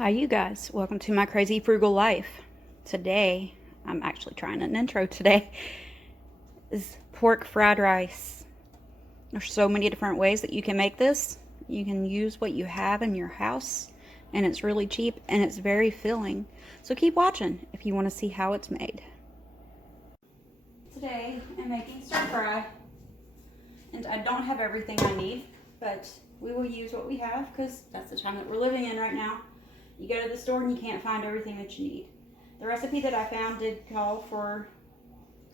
Hi you guys, welcome to my crazy frugal life. Today, I'm actually trying an intro today, is pork fried rice. There's so many different ways that you can make this. You can use what you have in your house, and it's really cheap and it's very filling. So keep watching if you want to see how it's made. Today, I'm making stir fry, and I don't have everything I need, but we will use what we have because that's the time that we're living in right now. You go to the store and you can't find everything that you need. The recipe that I found did call for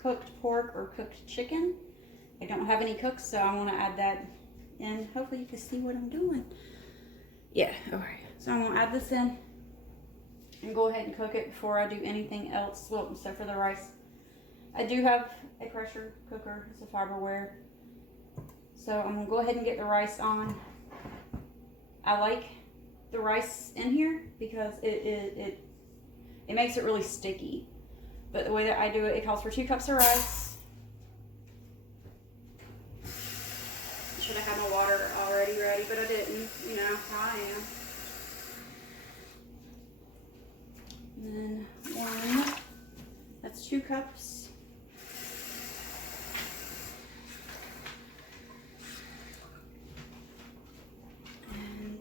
cooked pork or cooked chicken. I don't have any cooks, so I want to add that in. Hopefully you can see what I'm doing. Yeah, alright. So I'm going to add this in and go ahead and cook it before I do anything else, well, except for the rice. I do have a pressure cooker. It's a Fiberware. So I'm going to go ahead and get the rice on. I like the rice in here because it makes it really sticky. But the way that I do it, it calls for 2 cups of rice. Should have had my water already ready, but I didn't. You know how I am. And then that's 2 cups. And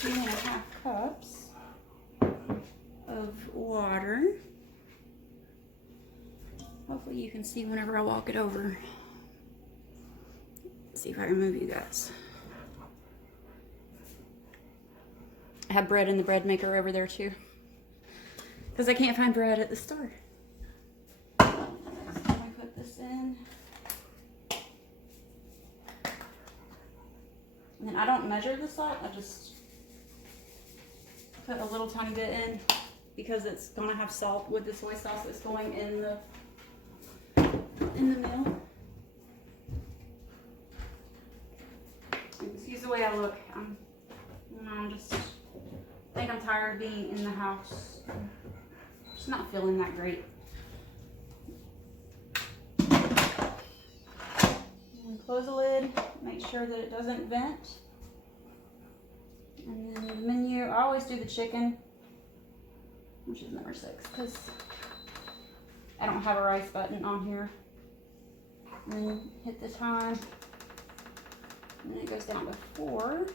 2.5 cups of water. Hopefully you can see whenever I walk it over. Let's see if I can move you guys. I have bread in the bread maker over there too, because I can't find bread at the store. So let me put this in. And then I don't measure the salt, I just put a little tiny bit in because it's gonna have salt with the soy sauce that's going in the meal. Excuse the way I look. I'm just I think I'm tired of being in the house. I'm just not feeling that great. And close the lid. Make sure that it doesn't vent. And then the menu, I always do the chicken, which is number 6, because I don't have a rice button on here. And then hit the time. And then it goes down to 4.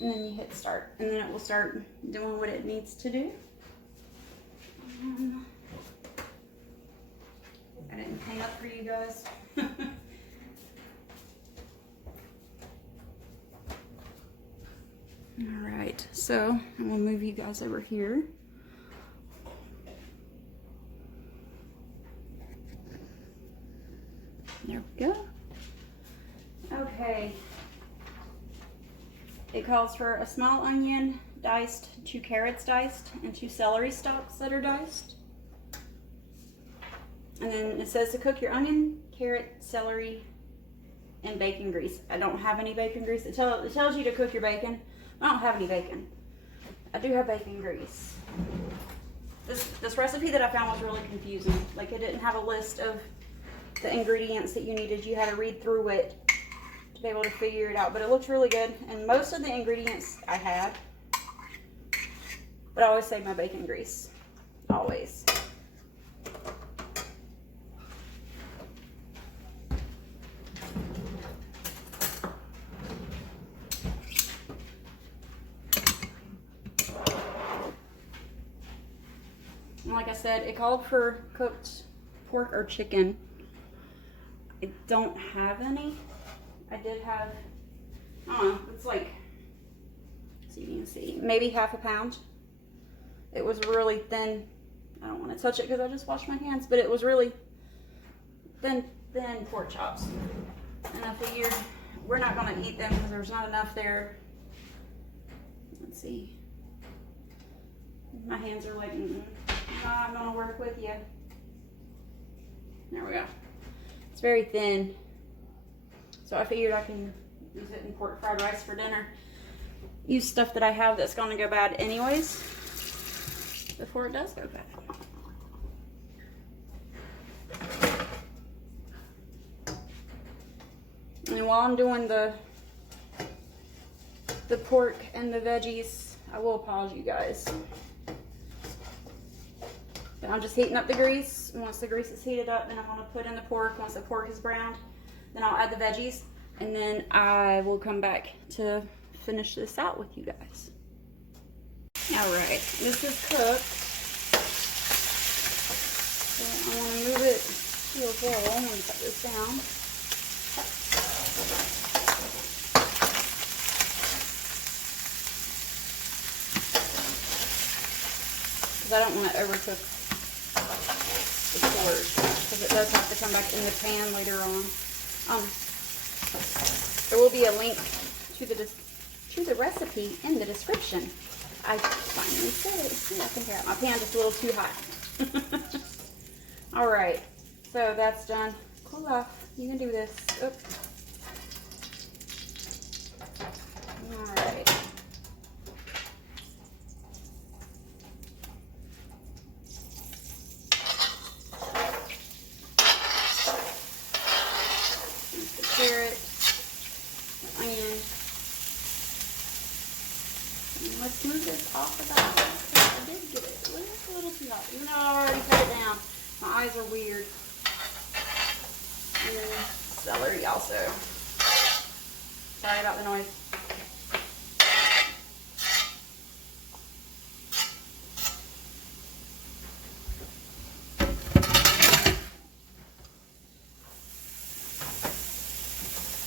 And then you hit start. And then it will start doing what it needs to do. And I didn't hang up for you guys. Alright, so I'm going to move you guys over here. There we go. Okay. It calls for a small onion diced, 2 carrots diced, and 2 celery stalks that are diced. And then it says to cook your onion, carrot, celery, and bacon grease. I don't have any bacon grease. It tells you to cook your bacon. I don't have any bacon. I do have bacon grease. This recipe that I found was really confusing. Like, it didn't have a list of the ingredients that you needed. You had to read through it to be able to figure it out. But it looks really good. And most of the ingredients I have. But I always save my bacon grease. Always. And like I said, it called for cooked pork or chicken. I don't have any. I did have, I don't know, it's like, so you can see, maybe half a pound. It was really thin. I don't want to touch it because I just washed my hands, but it was really thin pork chops. And I figured we're not going to eat them because there's not enough there. Let's see. My hands are like, I'm going to work with you. There we go. It's very thin. So I figured I can use it in pork fried rice for dinner. Use stuff that I have that's going to go bad anyways before it does go bad. And while I'm doing the the pork and the veggies. I will pause you guys. But I'm just heating up the grease. Once the grease is heated up, then I'm going to put in the pork. Once the pork is browned, then I'll add the veggies. And then I will come back to finish this out with you guys. Alright, this is cooked. So I want to move it to a bowl. I'm going to put this down. Because I don't want to overcook the pork, because it does have to come back in the pan later on. There will be a link to the recipe in the description. I finally said it. See, I can hear it. My pan just a little too hot. All right, so that's done. Cool off. You can do this. Oop. All right. There's the carrot, the onion. And let's move this off of that. I did get it. Well, it's a little too hot. Even though I already cut it down. My eyes are weird. And then celery also. Sorry about the noise.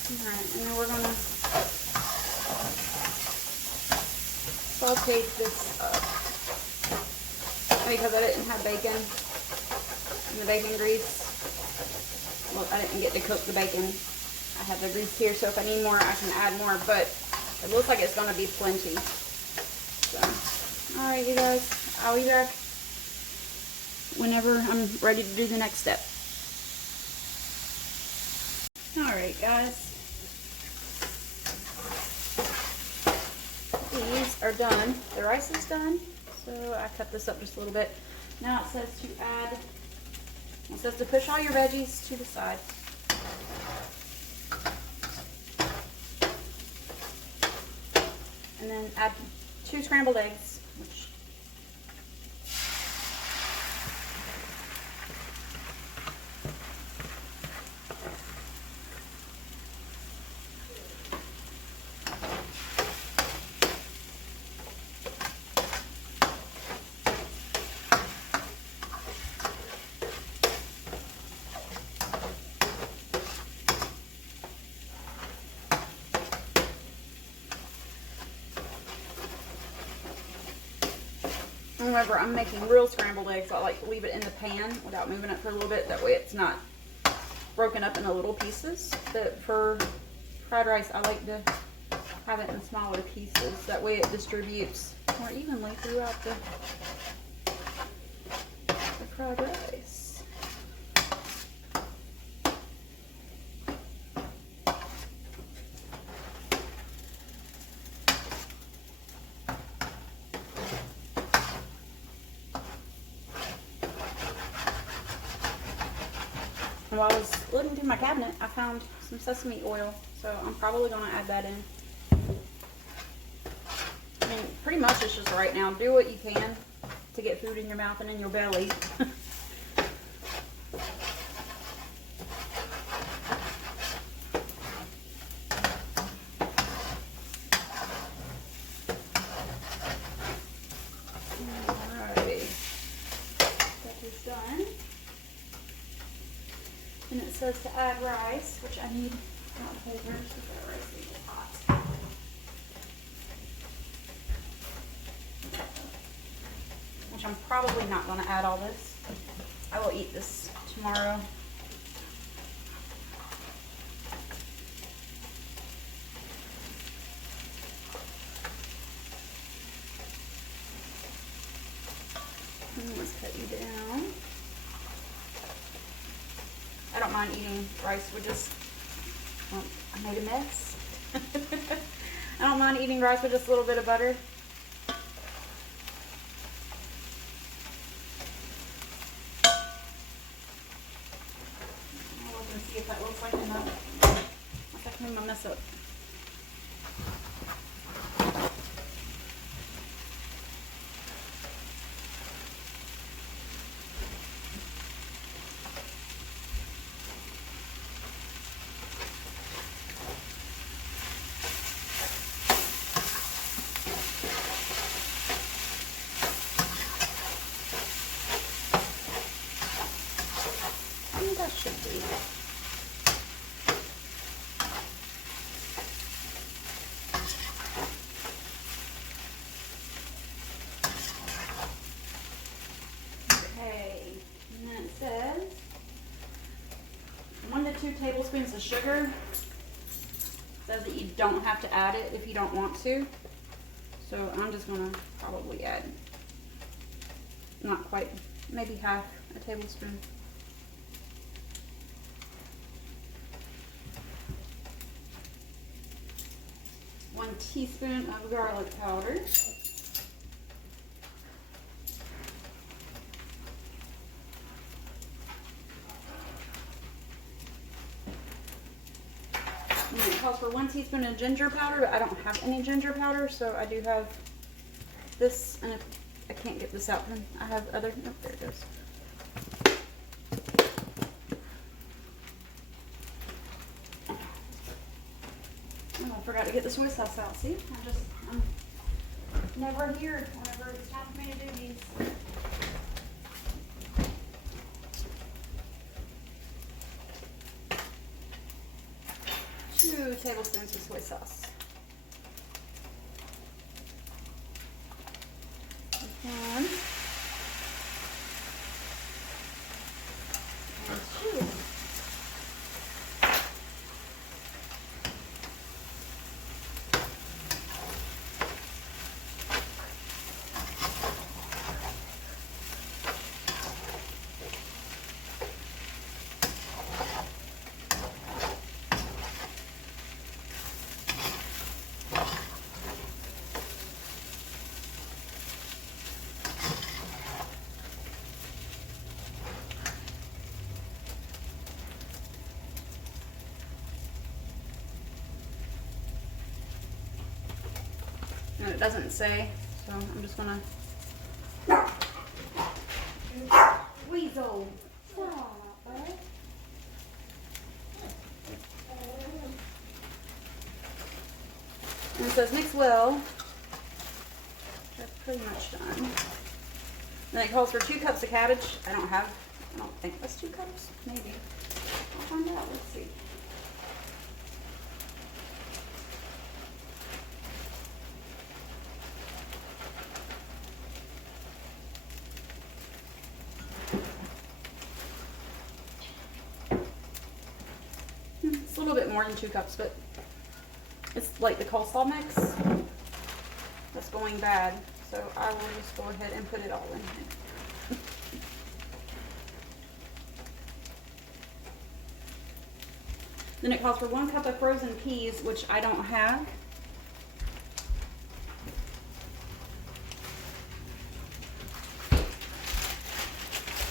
Alright, and then we're going to saute this up. Because I didn't have bacon in the bacon grease. Well, I didn't get to cook the bacon. I have the grease here, so if I need more, I can add more, but it looks like it's going to be plenty. So, alright, you guys, I'll be back whenever I'm ready to do the next step. Alright, guys. These are done. The rice is done. So I cut this up just a little bit. Now it says to add, it says to push all your veggies to the side. And then add 2 scrambled eggs, which however, I'm making real scrambled eggs. I like to leave it in the pan without moving it for a little bit. That way it's not broken up into little pieces. But for fried rice, I like to have it in smaller pieces. That way it distributes more evenly throughout the fried rice. While I was looking through my cabinet, I found some sesame oil, so I'm probably going to add that in. I mean, pretty much it's just right now. Do what you can to get food in your mouth and in your belly. Alrighty, that is done. And it says to add rice, which I need hot paper so that rice will get hot. Which I'm probably not going to add all this. I will eat this tomorrow. And let's cut you down. I don't mind eating rice with just, well, I made a mess. I don't mind eating rice with just a little bit of butter. I'll look and see if that looks like enough. I'll clean my mess up. of sugar. Says that you don't have to add it if you don't want to. So I'm just gonna probably add, not quite, maybe half a tablespoon. One teaspoon of garlic powder. And it calls for 1 teaspoon of ginger powder, but I don't have any ginger powder, so I do have this, and if I can't get this out, then I have other, oh, there it goes. Oh, I forgot to get the soy sauce out, see? I'm never here whenever it's time for me to do these. 2 tablespoons of soy sauce. And 2. And it doesn't say, so I'm just gonna weasel. And it says mix well, which I've pretty much done. Then it calls for 2 cups of cabbage. I don't think that's 2 cups, maybe. I'll find out, let's see. It's a little bit more than 2 cups, but it's like the coleslaw mix that's going bad. So I will just go ahead and put it all in here. Then it calls for 1 cup of frozen peas, which I don't have.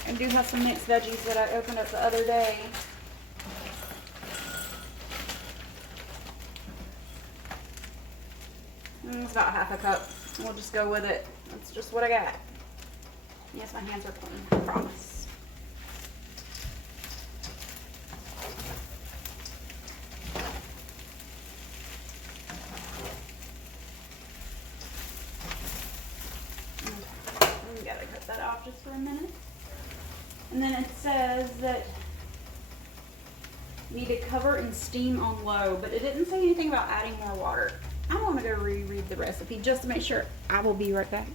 I do have some mixed veggies that I opened up the other day. It's about half a cup. We'll just go with it. That's just what I got. Yes, my hands are clean, I promise. We gotta cut that off just for a minute. And then it says that you need to cover and steam on low, but it didn't say anything about adding more water. I want to go reread the recipe just to make sure. I will be right back.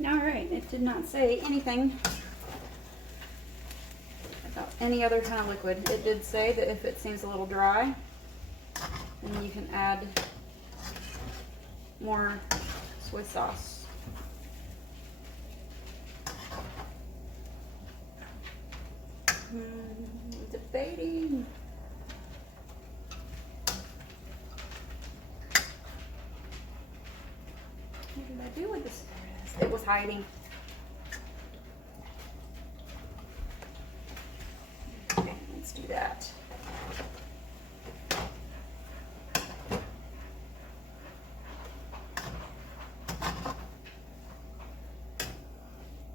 Alright, it did not say anything about any other kind of liquid. It did say that if it seems a little dry, then you can add more soy sauce. Debating. What did I do with this? It was hiding. Okay, let's do that.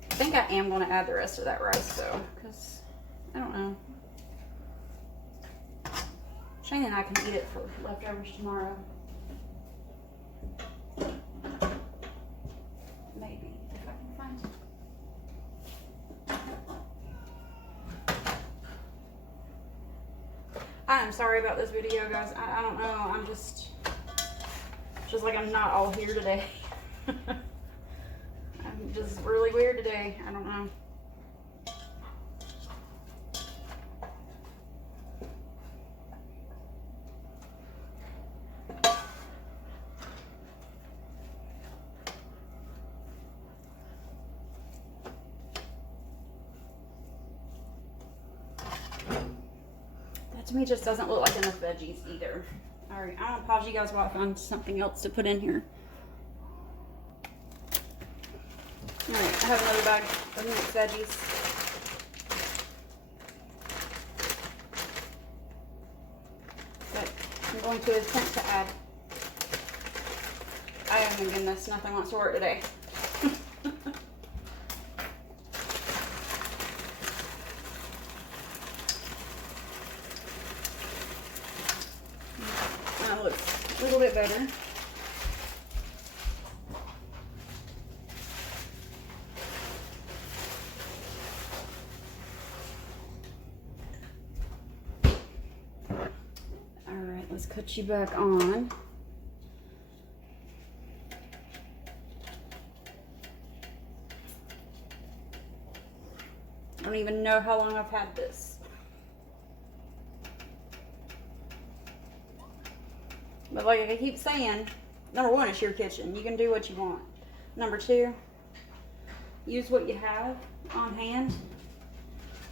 I think I am going to add the rest of that rice though, because I don't know. Shane and I can eat it for leftovers tomorrow. Maybe, if I can find it. I'm sorry about this video, guys. I don't know. I'm just like I'm not all here today. I'm just really weird today. I don't know. to me, it just doesn't look like enough veggies either. All right, I'm gonna pause you guys while I find something else to put in here. All right, I have another bag of mixed veggies. But I'm going to attempt to add. Oh my goodness, nothing wants to work today. That looks a little bit better. Alright, let's cut you back on. I don't even know how long I've had this. But like I keep saying, number one, it's your kitchen. You can do what you want. Number two, use what you have on hand.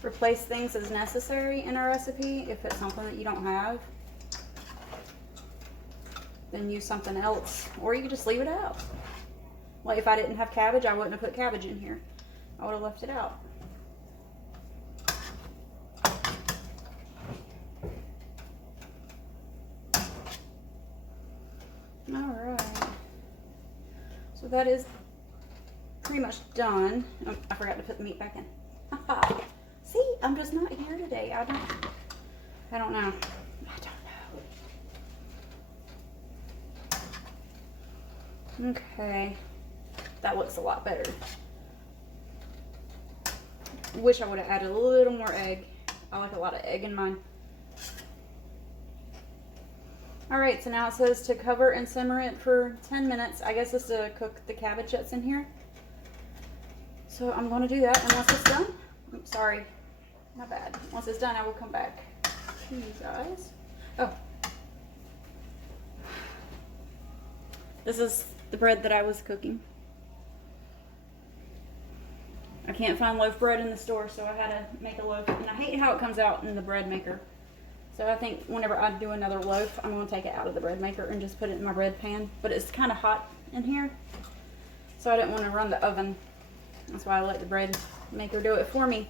Replace things as necessary in a recipe. If it's something that you don't have, then use something else. Or you can just leave it out. Like if I didn't have cabbage, I wouldn't have put cabbage in here. I would have left it out. Alright. So that is pretty much done. Oh, I forgot to put the meat back in. See, I'm just not here today. I don't know. Okay. That looks a lot better. Wish I would have added a little more egg. I like a lot of egg in mine. Alright, so now it says to cover and simmer it for 10 minutes. I guess it's to cook the cabbage that's in here. So I'm going to do that, and once it's done, oops, sorry, my bad. Once it's done, I will come back to you guys. Oh. This is the bread that I was cooking. I can't find loaf bread in the store, so I had to make a loaf. And I hate how it comes out in the bread maker. So I think whenever I do another loaf, I'm going to take it out of the bread maker and just put it in my bread pan. But it's kind of hot in here, so I didn't want to run the oven. That's why I let the bread maker do it for me.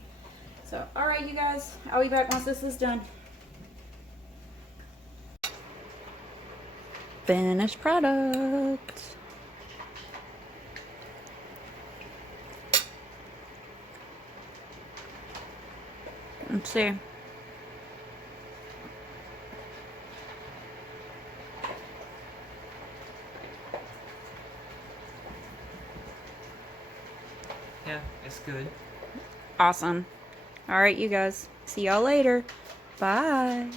So, alright you guys, I'll be back once this is done. Finished product. Let's see. Yeah, it's good. Awesome. All right, you guys. See y'all later. Bye.